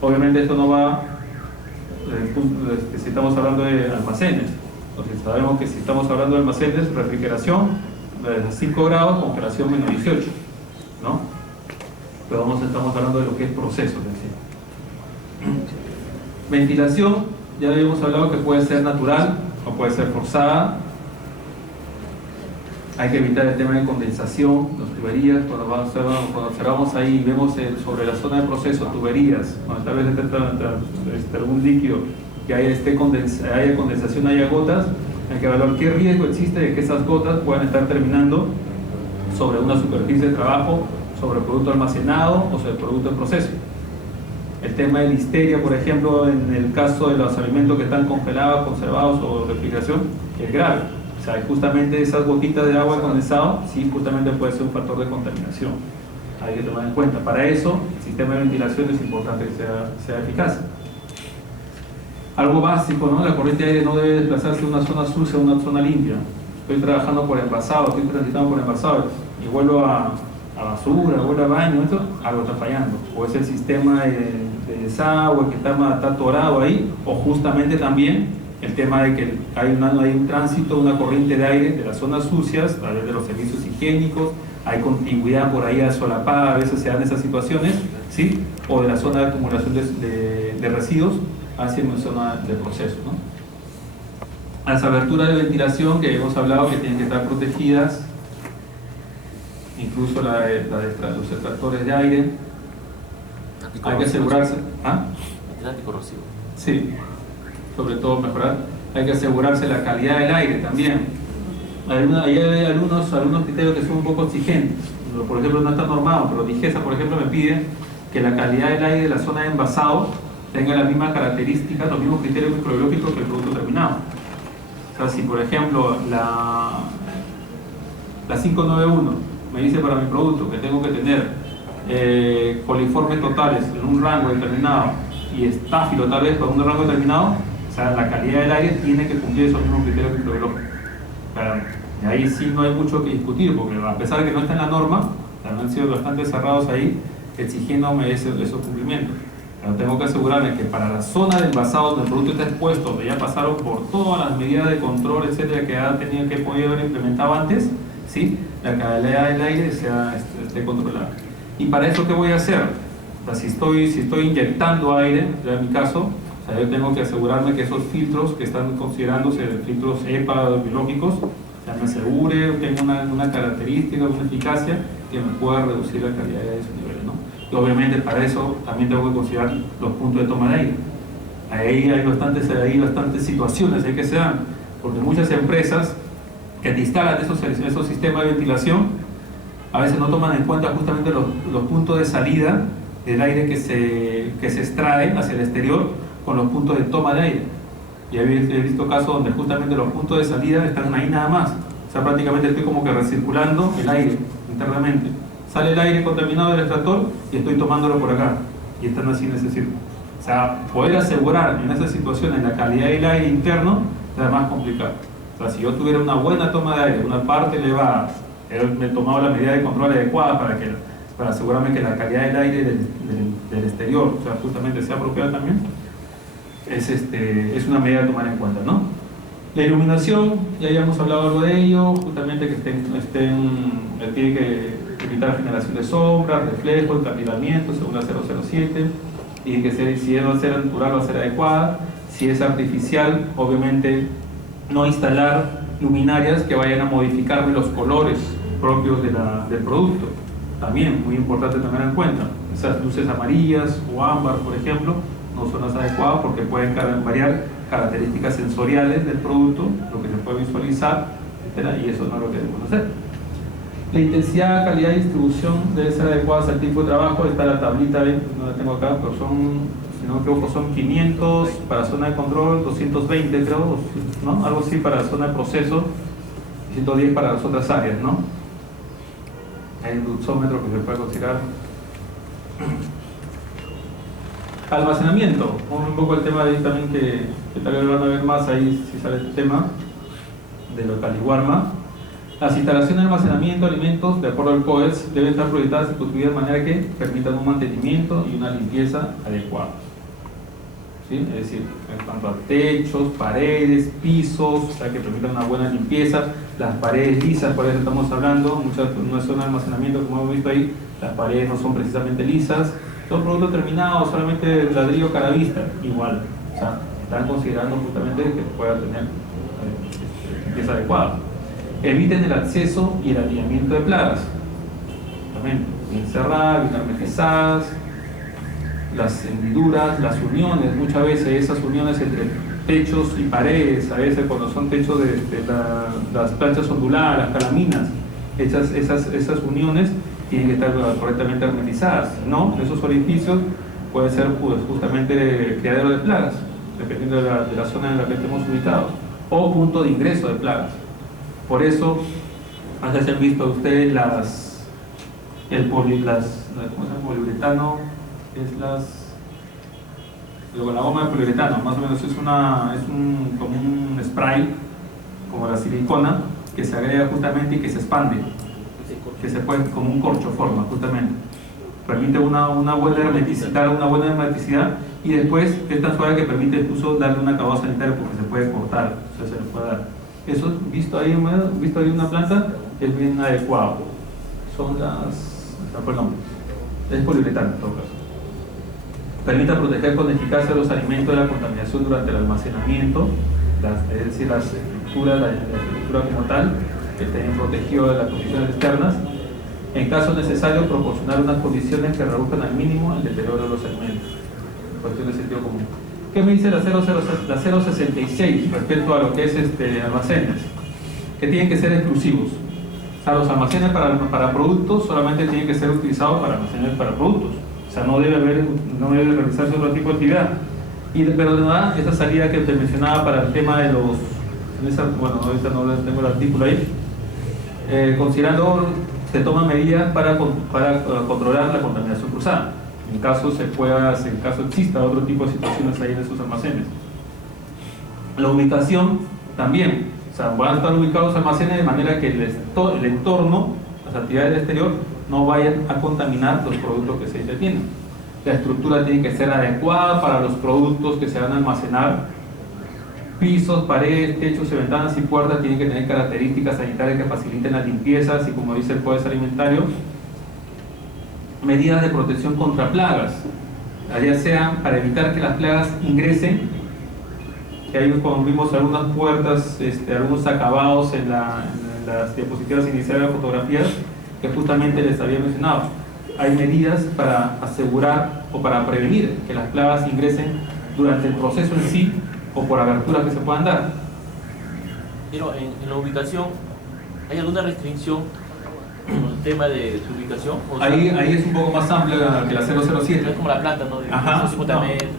Obviamente esto no va, si estamos hablando de almacenes. Entonces sabemos que si estamos hablando de almacenes, refrigeración, desde 5 grados, congelación menos 18, ¿no? Pero estamos hablando de lo que es procesos en sí. Ventilación, ya habíamos hablado que puede ser natural o puede ser forzada. Hay que evitar el tema de condensación, las tuberías. Cuando observamos ahí y vemos sobre la zona de proceso, tuberías, cuando tal vez esté algún líquido que haya condensación, haya gotas, hay que evaluar qué riesgo existe de que esas gotas puedan estar terminando sobre una superficie de trabajo, sobre el producto almacenado o sobre el producto en proceso. El tema de listeria, por ejemplo, en el caso de los alimentos que están congelados, conservados o refrigeración, es grave. O sea, justamente esas gotitas de agua condensado, sí, justamente puede ser un factor de contaminación. Hay que tomar en cuenta. Para eso, el sistema de ventilación es importante que sea eficaz. Algo básico, ¿no? La corriente de aire no debe desplazarse de una zona sucia a una zona limpia. Estoy trabajando por envasado, estoy transitando por envasado y vuelvo a basura, vuelvo a baño, esto, algo está fallando. O es el sistema de desagüe que está atorado ahí, o justamente también el tema de que hay un tránsito, una corriente de aire de las zonas sucias a través de los servicios higiénicos, hay contigüidad por ahí solapada, a veces se dan esas situaciones, ¿sí? O de la zona de acumulación de residuos hacia una zona de proceso, ¿no? Las aberturas de ventilación que hemos hablado que tienen que estar protegidas, incluso los extractores de aire, hay que asegurarse. ¿Ah? Anticorrosivo. Sí, sobre todo mejorar. Hay que asegurarse la calidad del aire también. Hay algunos criterios que son un poco exigentes. Por ejemplo, no está normado, pero DIGESA, por ejemplo, me pide que la calidad del aire de la zona de envasado tenga las mismas características, los mismos criterios microbiológicos que el producto terminado. O sea, si por ejemplo la 591 me dice para mi producto que tengo que tener coliformes totales en un rango determinado y estáfilo tal vez para un rango determinado, o sea, la calidad del aire tiene que cumplir esos mismos criterios microbiológicos. Y ahí sí no hay mucho que discutir, porque a pesar de que no está en la norma, han sido bastante cerrados ahí exigiéndome esos cumplimientos. Pero tengo que asegurarme que para la zona de envasado donde el producto está expuesto, donde ya pasaron por todas las medidas de control, etcétera, que ha tenido que poder haber implementado antes, ¿sí? La calidad del aire esté controlada. ¿Y para eso qué voy a hacer? O sea, si estoy inyectando aire, ya en mi caso, o sea, yo tengo que asegurarme que esos filtros que están considerándose filtros EPA biológicos, o sea, me asegure, tenga una característica, una eficacia que me pueda reducir la calidad de esos niveles, ¿no? Y obviamente para eso también tengo que considerar los puntos de toma de aire. Ahí hay bastantes situaciones que se dan, porque muchas empresas que te instalan esos sistemas de ventilación a veces no toman en cuenta justamente los puntos de salida del aire que se extrae hacia el exterior con los puntos de toma de aire. Y he visto casos donde justamente los puntos de salida están ahí nada más. O sea, prácticamente estoy como que recirculando el aire internamente. Sale el aire contaminado del extractor y estoy tomándolo por acá. Y están así en ese círculo. O sea, poder asegurar en esas situaciones la calidad del aire interno es más complicado. O sea, si yo tuviera una buena toma de aire, una parte elevada, me he tomado la medida de control adecuada para asegurarme que la calidad del aire del exterior, o sea, justamente sea apropiada también, es una medida a tomar en cuenta, ¿no? La iluminación, ya habíamos hablado algo de ello, justamente que tiene que evitar generación de sombras, reflejos, encapilamiento, según la 007, y que si va a ser natural va a ser adecuada. Si es artificial, obviamente no instalar luminarias que vayan a modificarme los colores propios del producto. También muy importante tener en cuenta. Esas luces amarillas o ámbar, por ejemplo, no son las adecuadas porque pueden variar características sensoriales del producto, lo que se puede visualizar, etc. Y eso no es lo que debemos hacer. La intensidad, calidad y distribución debe ser adecuadas al tipo de trabajo. Está la tablita, no la tengo acá, pero si no me equivoco, son 500 para zona de control, 220 creo, ¿no? Algo así para zona de proceso, 110 para las otras áreas, ¿no? Hay un dulzómetro que se puede considerar. Almacenamiento, un poco el tema de ahí también que tal vez van a ver más ahí si sale este tema de lo Caliwarma. Las instalaciones de almacenamiento de alimentos, de acuerdo al COES, deben estar proyectadas y construidas de manera que permitan un mantenimiento y una limpieza adecuada. ¿Sí? Es decir, en cuanto a techos, paredes, pisos, o sea, que permitan una buena limpieza. Las paredes lisas, por eso estamos hablando, muchas no son de almacenamiento, como hemos visto ahí, las paredes no son precisamente lisas. Son productos terminados, solamente ladrillo cara vista, igual. O sea, están considerando justamente que pueda tener limpieza adecuada. Eviten el acceso y el alineamiento de plagas. También, bien cerradas, bien hermetizadas. Las hendiduras, las uniones, muchas veces esas uniones entre techos y paredes, a veces cuando son techos de las planchas onduladas, las calaminas, esas uniones tienen que estar correctamente hermetizadas, ¿no? Esos orificios pueden ser pues, justamente criadero de plagas, dependiendo de la zona en la que estemos ubicados, o punto de ingreso de plagas. Por eso, antes se han visto ustedes ¿cómo se llama? Poliuretano, la goma de poliuretano, más o menos es como un spray, como la silicona, que se agrega justamente y que se expande, que se puede como un corchoforma justamente. Permite una buena hermeticidad y después es tan suave que permite incluso darle un acabado sanitario porque se puede cortar, o sea, se le puede dar. Eso, visto ahí una planta, es bien adecuado. Son es poliuretano en todo caso. Permite proteger con eficacia los alimentos de la contaminación durante el almacenamiento, es decir, la estructura como tal, que estén protegidos de las condiciones externas. En caso necesario, proporcionar unas condiciones que reduzcan al mínimo el deterioro de los alimentos. Cuestión de sentido común. ¿Qué me dice la 066 respecto a lo que es almacenes? Que tienen que ser exclusivos. O sea, los almacenes para productos solamente tienen que ser utilizados para almacenes para productos. O sea, no debe realizarse otro tipo de actividad. Pero de verdad, esa salida que te mencionaba para el tema de los... bueno, ahorita no tengo el artículo ahí. Considerando, se toman medidas para controlar la contaminación cruzada. En caso exista otro tipo de situaciones ahí en esos almacenes. La ubicación también. O sea, van a estar ubicados los almacenes de manera que el entorno, las actividades del exterior, no vayan a contaminar los productos que se tienen. La estructura tiene que ser adecuada para los productos que se van a almacenar. Pisos, paredes, techos, ventanas y puertas tienen que tener características sanitarias que faciliten la limpieza, así como dice el Códice Alimentario. Medidas de protección contra plagas, ya sea para evitar que las plagas ingresen, que ahí como vimos algunas puertas, algunos acabados en las diapositivas iniciales de fotografías que justamente les había mencionado. Hay medidas para asegurar o para prevenir que las plagas ingresen durante el proceso en sí o por aberturas que se puedan dar. Pero en la ubicación, ¿hay alguna restricción con el tema de su ubicación? Ahí es un poco más amplia que la 007. No es como la planta, ¿no? De 50 metros.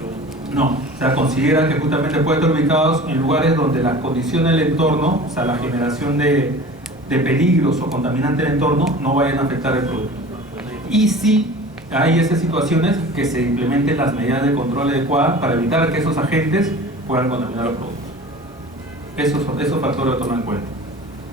No, o sea, considera que justamente pueden estar ubicados en lugares donde las condiciones del entorno, o sea, la generación de peligros o contaminantes del entorno, no vayan a afectar el producto. Y si hay esas situaciones, que se implementen las medidas de control adecuadas para evitar que esos agentes puedan contaminar los productos. Esos factores lo toman en cuenta.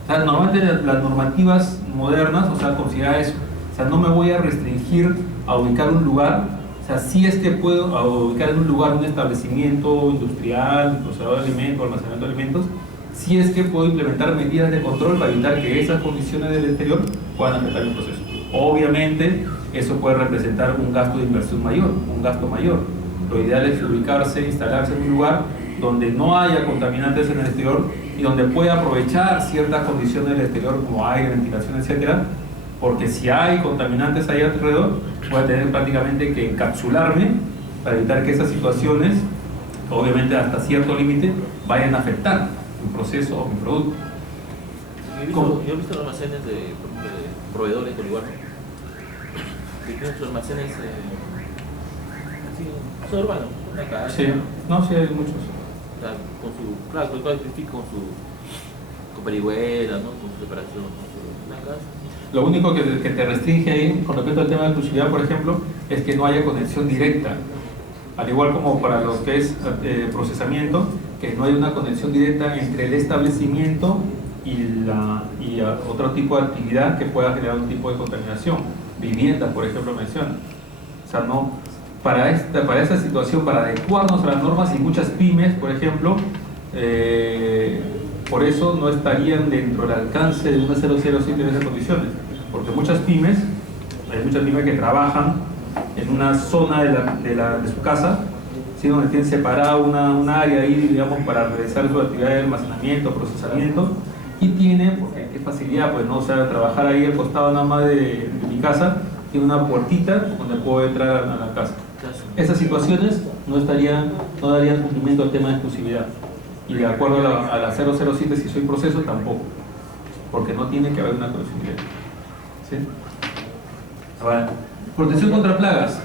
O sea, normalmente las normativas modernas, o sea, considera eso. O sea, no me voy a restringir a ubicar un lugar. O sea, si es que puedo ubicar en un lugar un establecimiento industrial, procesador de alimentos, almacenamiento de alimentos, si es que puedo implementar medidas de control para evitar que esas condiciones del exterior puedan afectar el proceso. Obviamente, eso puede representar un gasto de inversión mayor, un gasto mayor. Lo ideal es ubicarse, instalarse en un lugar donde no haya contaminantes en el exterior y donde pueda aprovechar ciertas condiciones del exterior como aire, ventilación, etcétera, porque si hay contaminantes ahí alrededor, voy a tener prácticamente que encapsularme para evitar que esas situaciones, obviamente hasta cierto límite, vayan a afectar mi proceso o mi producto. Yo he visto almacenes de proveedores del lugar que tienen sus almacenes así, son urbanos, una casa. Sí, no, sí hay muchos. O sea, claro, con su parihuela, ¿no? Con su preparación, una casa. Lo único que te restringe ahí, con respecto al tema de exclusividad, por ejemplo, es que no haya conexión directa. Al igual como para lo que es procesamiento, que no hay una conexión directa entre el establecimiento otro tipo de actividad que pueda generar un tipo de contaminación. Viviendas, por ejemplo, menciona. O sea, no, para esta situación, para adecuarnos a las normas, y muchas pymes, por ejemplo, por eso no estarían dentro del alcance de una 007 en esas condiciones, porque hay muchas pymes que trabajan en una zona de su casa, ¿sí? Donde tienen separada una área ahí, digamos, para realizar su actividad de almacenamiento, procesamiento, y tienen, porque es facilidad, pues no, o sea, trabajar ahí al costado nada más de mi casa, tiene una puertita donde puedo entrar a la casa. Esas situaciones no darían cumplimiento al tema de exclusividad. Y de acuerdo a la 007, si soy proceso, tampoco, porque no tiene que haber una exclusividad. ¿Sí? Ahora, protección contra plagas.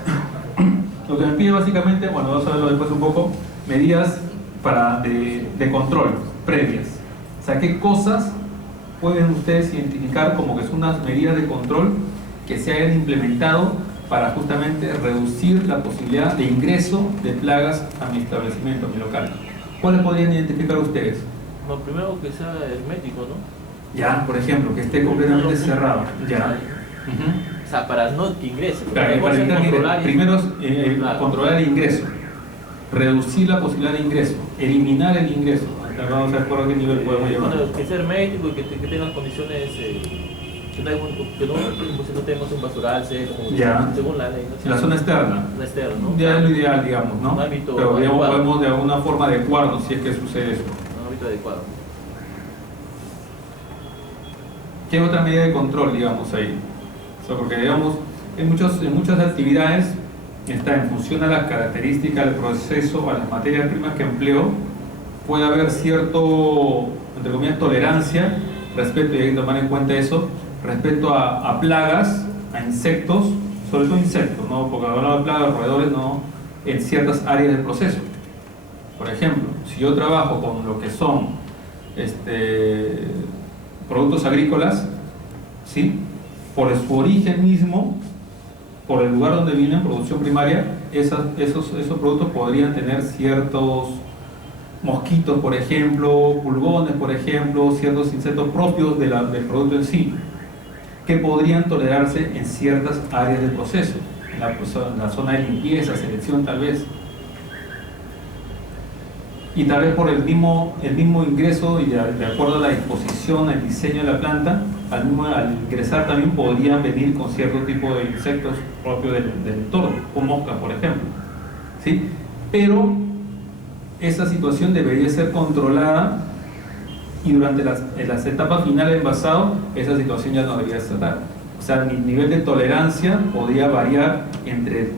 Lo que me pide básicamente, bueno, vamos a verlo después un poco, medidas de control previas. O sea, ¿qué cosas pueden ustedes identificar como que son unas medidas de control que se hayan implementado para justamente reducir la posibilidad de ingreso de plagas a mi establecimiento, a mi local? ¿Cuáles podrían identificar ustedes? Lo primero que sea hermético, ¿no? Ya, por ejemplo, que esté completamente cerrado. Ya. O sea, para no que ingrese. Para evitar que primero claro, controlar el ingreso, reducir la posibilidad de ingreso, eliminar el ingreso. Vamos a ver por qué nivel podemos llevar. Bueno, que sea hermético y que tenga condiciones, que no tengamos un basural seco, según la ley. ¿No? La zona externa. La externa, ¿no? Ya es lo ideal, digamos, ¿no? Un hábito pero digamos, adecuado. podemos de alguna forma adecuarnos si es que sucede eso. Un hábito adecuado. ¿Qué otra medida de control, digamos, ahí? O sea, porque, digamos, en muchas actividades está en función a las características del proceso, a las materias primas que empleo, puede haber cierto, entre comillas, tolerancia respecto, y hay que tomar en cuenta eso, respecto a plagas, a insectos, sobre todo insectos, ¿no? Porque hablamos de plagas, roedores, no, en ciertas áreas del proceso. Por ejemplo, si yo trabajo con lo que son productos agrícolas, ¿sí? Por su origen mismo, por el lugar donde vienen, producción primaria, esos productos podrían tener ciertos mosquitos, por ejemplo, pulgones, por ejemplo, ciertos insectos propios del producto en sí, que podrían tolerarse en ciertas áreas del proceso, en la zona de limpieza, selección tal vez. Y tal vez por el mismo ingreso y de acuerdo a la disposición, el diseño de la planta, al ingresar también podrían venir con cierto tipo de insectos propios del entorno, como moscas, por ejemplo. ¿Sí? Pero esa situación debería ser controlada y durante las etapas finales de envasado, esa situación ya no debería tratar. O sea, mi nivel de tolerancia podría variar entre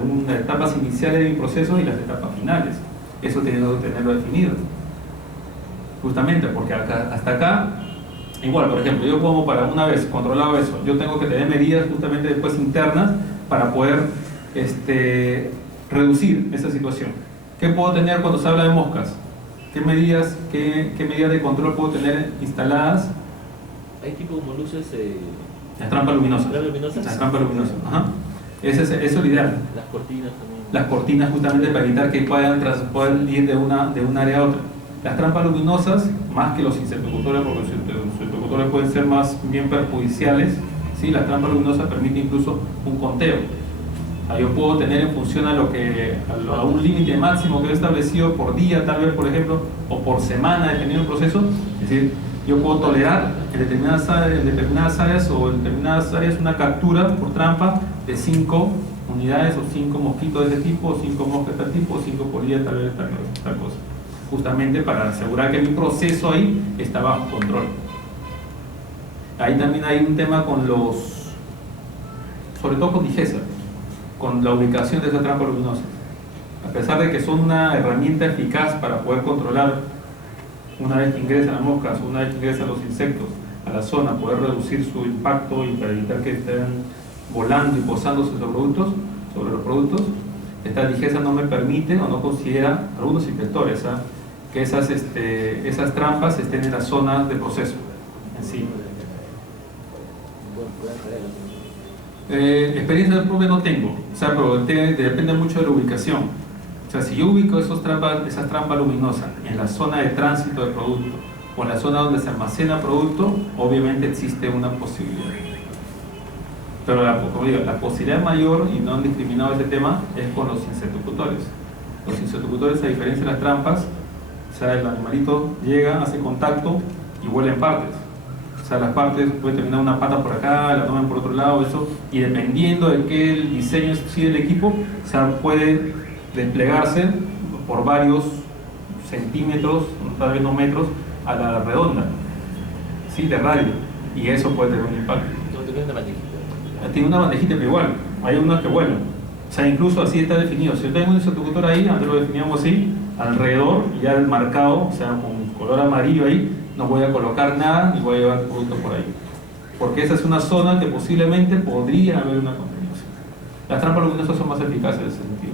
unas etapas iniciales de mi proceso y las etapas finales. Eso teniendo que tenerlo definido. Justamente porque hasta acá, igual, por ejemplo, yo como para una vez controlado eso, yo tengo que tener medidas justamente después internas para poder reducir esa situación. ¿Qué puedo tener cuando se habla de moscas? ¿Qué medidas de control puedo tener instaladas? Hay tipo como luces... Las trampas luminosas. Las trampas luminosas. Ajá. Eso es lo ideal. Las cortinas también. Las cortinas justamente para evitar que puedan ir de un área a otra. Las trampas luminosas, más que los insectocultores, porque los insectocultores pueden ser más bien perjudiciales, ¿sí? Las trampas luminosas permiten incluso un conteo. Yo puedo tener en función a un límite máximo que he establecido por día, tal vez, por ejemplo, o por semana, dependiendo del proceso. Es decir, yo puedo tolerar en determinadas áreas o en determinadas áreas una captura por trampa de 5 unidades o 5 mosquitos de ese tipo, o 5 moscas de tal tipo, o 5 polillas tal vez tal cosa. Justamente para asegurar que mi proceso ahí está bajo control. Ahí también hay un tema sobre todo con DIGESA, con la ubicación de esas trampas luminosas. A pesar de que son una herramienta eficaz para poder controlar una vez que ingresan las moscas, una vez que ingresan los insectos a la zona, poder reducir su impacto y para evitar que estén volando y posándose sobre los productos, esta DIGESA no me permite o no considera, algunos inspectores, que esas trampas estén en las zonas de proceso en sí. Experiencia propia no tengo, o sea, pero depende mucho de la ubicación. O sea, si yo ubico esas trampas luminosas en la zona de tránsito del producto o en la zona donde se almacena producto, obviamente existe una posibilidad. Pero como digo, la posibilidad mayor, y no han discriminado este tema, es con los insectocutores. Los insectocutores, a diferencia de las trampas, o sea, el animalito llega, hace contacto y vuela en partes. O sea, las partes puede terminar una pata por acá, la toman por otro lado, eso, y dependiendo de qué el diseño sigue el equipo, o sea, puede desplegarse por varios centímetros, tal vez no metros, a la redonda, ¿sí? De radio, y eso puede tener un impacto. Tiene una bandejita, pero igual, hay unas que vuelan. O sea, incluso así está definido. Si yo tengo un insectocultor ahí, antes lo definíamos así, alrededor, ya el marcado, o sea, con color amarillo ahí, no voy a colocar nada ni voy a llevar producto por ahí. Porque esa es una zona que posiblemente podría haber una contaminación. Las trampas luminosas son más eficaces en ese sentido.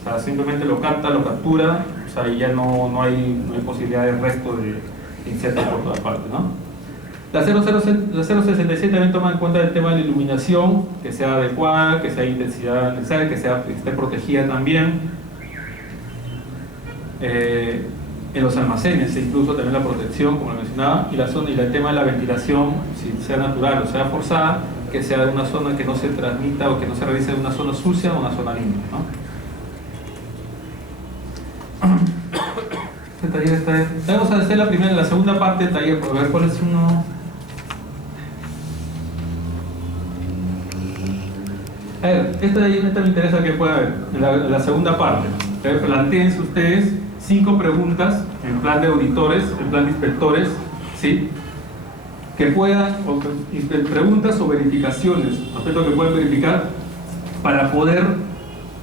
O sea, simplemente lo capta, lo captura, o sea, y ya no hay posibilidad de resto de insectos por todas partes, ¿no? La 067 también toma en cuenta el tema de la iluminación, que sea adecuada, que sea intensidad necesaria, que esté protegida también. En los almacenes, incluso también la protección, como lo mencionaba, y el tema de la ventilación, si sea natural o sea forzada, que sea de una zona que no se transmita o que no se realice de una zona sucia o una zona limpia, ¿no? Este taller está bien. Vamos a hacer la segunda parte del taller, para ver cuál es uno. A ver, esta me interesa que pueda ver, en la segunda parte. Plantéense ustedes 5 preguntas en plan de auditores, en plan de inspectores, ¿sí? Que puedan, preguntas o verificaciones, aspectos que pueden verificar para poder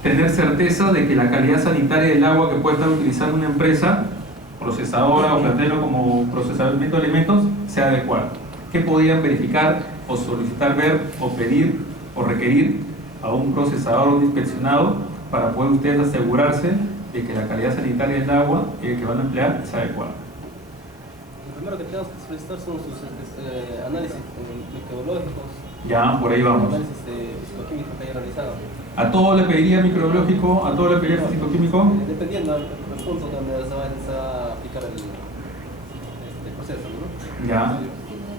tener certeza de que la calidad sanitaria del agua que puede estar utilizando una empresa procesadora o plantero como procesamiento de alimentos sea adecuada. ¿Qué podrían verificar o solicitar ver o pedir o requerir a un procesador o un inspeccionado para poder ustedes asegurarse de que la calidad sanitaria del agua que van a emplear es adecuada? Lo primero que tenemos que solicitar son sus análisis microbiológicos. Ya, por ahí vamos. Análisis físico-químicos que haya realizado. ¿A todo le pediría microbiológico? ¿A todo le pediría físico-químico? Dependiendo del punto donde se va a aplicar el proceso, ¿no? Ya.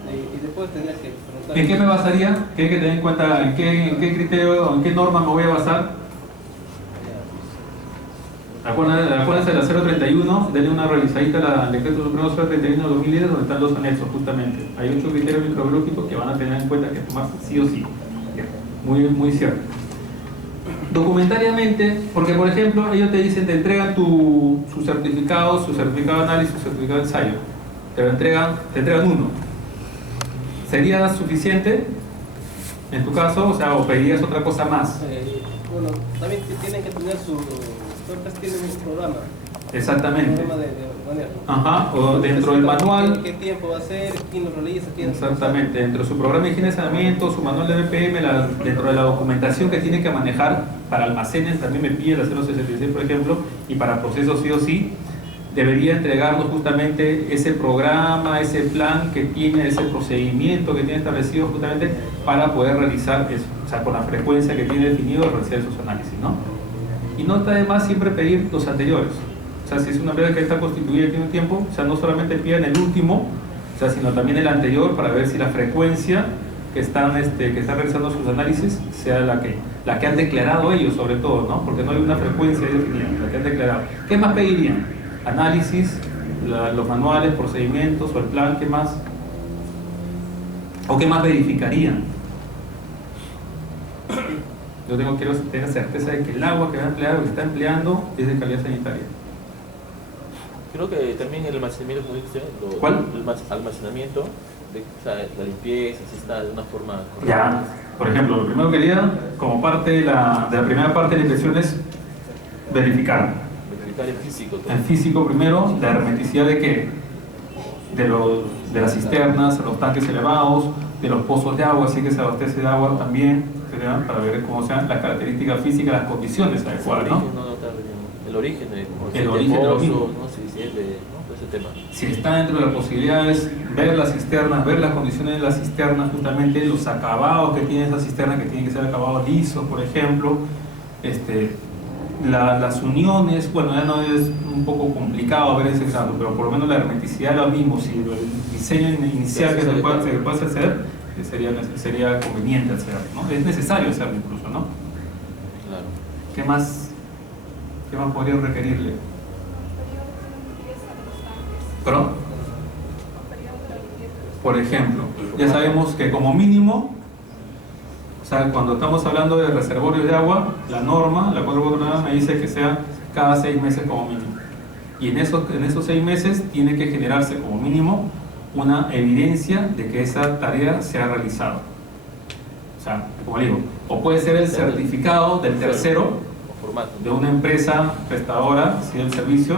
Y después tendría que preguntar... ¿En qué me basaría? ¿Qué hay que tener en cuenta? ¿En qué criterio, en qué norma me voy a basar? Acuérdense de la 031, denle una revisadita al decreto supremo 031 de 2010, donde están los anexos justamente. Hay 8 criterios microbiológicos que van a tener en cuenta que tomarse sí o sí. Muy cierto. Documentariamente, porque por ejemplo, ellos te dicen, te entregan su certificado de análisis, su certificado de ensayo. Te entregan uno. ¿Sería suficiente en tu caso? O sea, ¿o pedirías otra cosa más? Bueno, también tienen que tener tienen un programa. Exactamente. Un programa de manejo. Ajá, o dentro del manual. ¿Qué tiempo va a ser? ¿Quién lo realiza? Exactamente, dentro de su programa de higiene y saneamiento, su manual de BPM, dentro de la documentación que tiene que manejar para almacenes, también me pide la 066, por ejemplo, y para procesos sí o sí, debería entregarnos justamente ese programa, ese plan que tiene, ese procedimiento que tiene establecido justamente para poder realizar eso, o sea, con la frecuencia que tiene definido realizar esos análisis, ¿no? Y no está de más siempre pedir los anteriores. O sea, si es una empresa que está constituida y tiene un tiempo, o sea, no solamente pidan el último, o sea, sino también el anterior para ver si la frecuencia que están realizando sus análisis sea la que han declarado ellos, sobre todo, ¿no? Porque no hay una frecuencia definida, la que han declarado. ¿Qué más pedirían? Análisis, los manuales, procedimientos o el plan, ¿qué más? ¿O qué más verificarían? Quiero tener certeza de que el agua que va a emplear o que está empleando es de calidad sanitaria. Creo que también el almacenamiento, como dice usted, ¿Cuál? El almacenamiento, o sea, la limpieza, si está de una forma correcta. Ya, por ejemplo, lo primero que haría, como parte de la primera parte de la inspección es verificar. Verificar en físico. Todo. En físico primero, la hermeticidad de qué? De las cisternas, los tanques elevados, de los pozos de agua, así que se abastece de agua también, ¿verdad? Para ver cómo sean las características físicas, las condiciones adecuadas, ¿no? El origen de los mismos. Ese tema. Si está dentro de las posibilidades, ver las cisternas, ver las condiciones de las cisternas, justamente los acabados que tiene esa cisterna, que tienen que ser acabados lisos, por ejemplo, las uniones, bueno, ya no es un poco complicado ver ese grado, pero por lo menos la hermeticidad es lo mismo. Si el diseño inicial que se puede hacer, sería conveniente hacerlo, ¿no? Es necesario hacerlo incluso, ¿no? Claro. ¿Qué más podría requerirle? ¿Perdón? Por ejemplo, ya sabemos que como mínimo, o sea, cuando estamos hablando de reservorios de agua, la norma, la 449 me dice que sea cada 6 meses como mínimo. Y en esos 6 meses tiene que generarse como mínimo una evidencia de que esa tarea se ha realizado. O sea, como digo, o puede ser el certificado del tercero, de una empresa prestadora del servicio,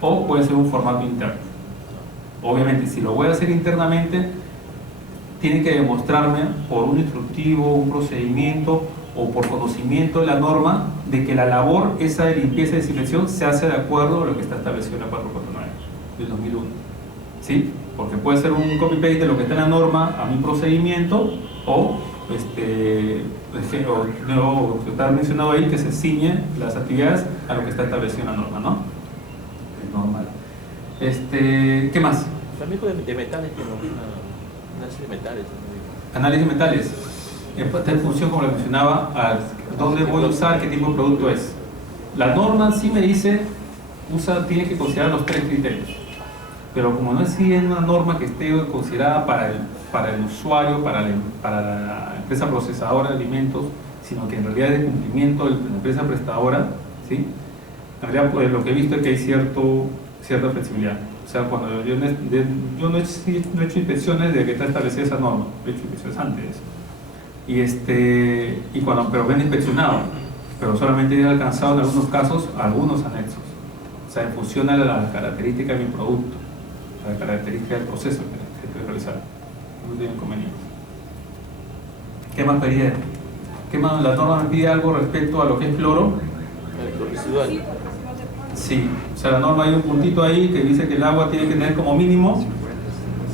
o puede ser un formato interno. Obviamente, si lo voy a hacer internamente, tiene que demostrarme por un instructivo, un procedimiento o por conocimiento de la norma de que la labor esa de limpieza y desinfección se hace de acuerdo a lo que está establecido en la 449 del 2001. ¿Sí? Porque puede ser un copy-paste de lo que está en la norma a mi procedimiento o está mencionado ahí que se ciñe las actividades a lo que está establecido en la norma, ¿no? Es normal. ¿Qué más? También de metales, análisis de metales. Análisis de metales. Está en función, como le mencionaba, a dónde voy a usar, qué tipo de producto es. La norma sí me dice, tiene que considerar los 3 criterios. Pero como no es una norma que esté considerada para el usuario, para la empresa procesadora de alimentos, sino que en realidad es de cumplimiento de la empresa prestadora, ¿sí? En realidad, pues, lo que he visto es que hay cierta flexibilidad. O sea, cuando yo no he hecho inspecciones de que está establecida esa norma, he hecho inspecciones antes de eso. Pero me han inspeccionado, pero solamente he alcanzado en algunos casos algunos anexos. O sea, en función a la característica de mi producto, a la característica del proceso que estoy realizando. No tiene inconveniente. ¿Qué más pedía? La norma me pide algo respecto a lo que es cloro. Lo residual. Sí, o sea, la norma hay un puntito ahí que dice que el agua tiene que tener como mínimo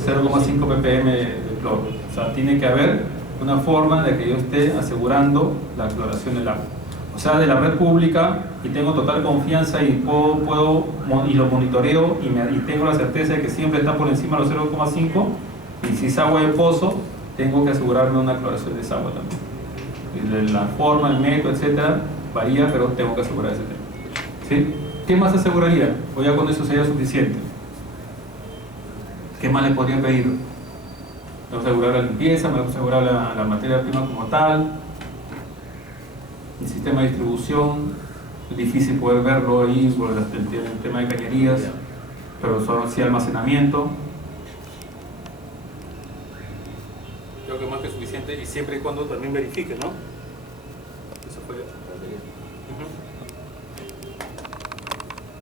0,5 ppm de cloro. O sea, tiene que haber una forma de que yo esté asegurando la cloración del agua. O sea, de la red pública, y tengo total confianza y y lo monitoreo y tengo la certeza de que siempre está por encima de los 0,5, y si es agua de pozo, tengo que asegurarme una cloración de esa agua también. La forma, el método, etcétera, varía, pero tengo que asegurar ese tema. ¿Sí? ¿Qué más aseguraría? O ya con eso sería suficiente. ¿Qué más le podría pedir? Me voy a asegurar la limpieza, me voy a asegurar la materia prima como tal, el sistema de distribución. Es difícil poder verlo ahí por el tema de cañerías, pero solo sí almacenamiento. Creo que más que suficiente, y siempre y cuando también verifique, ¿no? Eso fue.